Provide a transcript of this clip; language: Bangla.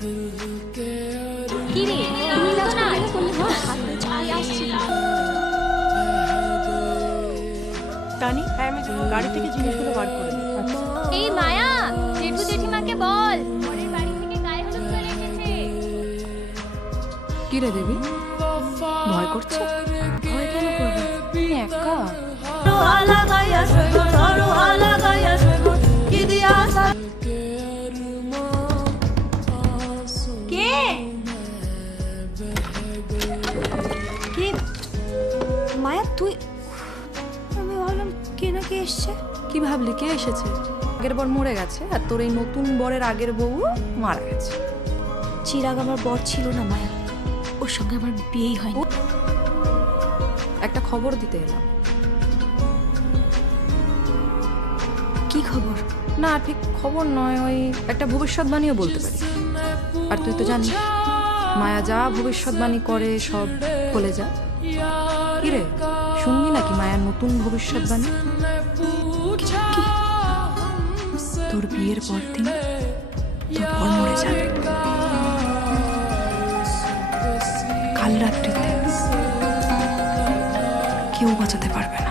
কি রে তুমি তো না আসছি। টানি, হ্যাঁ আমি গাড়ি থেকে জিনিসগুলো বার করে নিই। এই মায়া, জেঠু জেঠিমাকে বল পরের বাড়ি থেকে গায়ে হলুদ করে এসেছে। কি রে দেবী, ভয় করছে? ভয় কেন করবে? তুমি একা। কে কে মায়া তুই? আমি ভাবলাম কে না কে এসছে। কি ভাবলি কে এসেছে? আগের বর মরে গেছে আর তোর এই নতুন বরের আগের বউ মারা গেছে। চিরাগ আমার বর ছিল না মায়া, ওর সঙ্গে আমার বিয়েই হয়নি। একটা খবর দিতে এলাম। কি খবর? না ঠিক খবর নয়, ওই একটা ভবিষ্যৎবাণীও বলতে পারি। আর তুই তো জানিস মায়া যা ভবিষ্যৎবাণী করে সব ফলে যায়। কি রে, শুনবি নাকি মায়ার নতুন ভবিষ্যৎবাণী? তোর বিয়ের পর দিন তোর বর মরে যাবে। কাল রাত্রিতে কেউ বাঁচাতে পারবে না।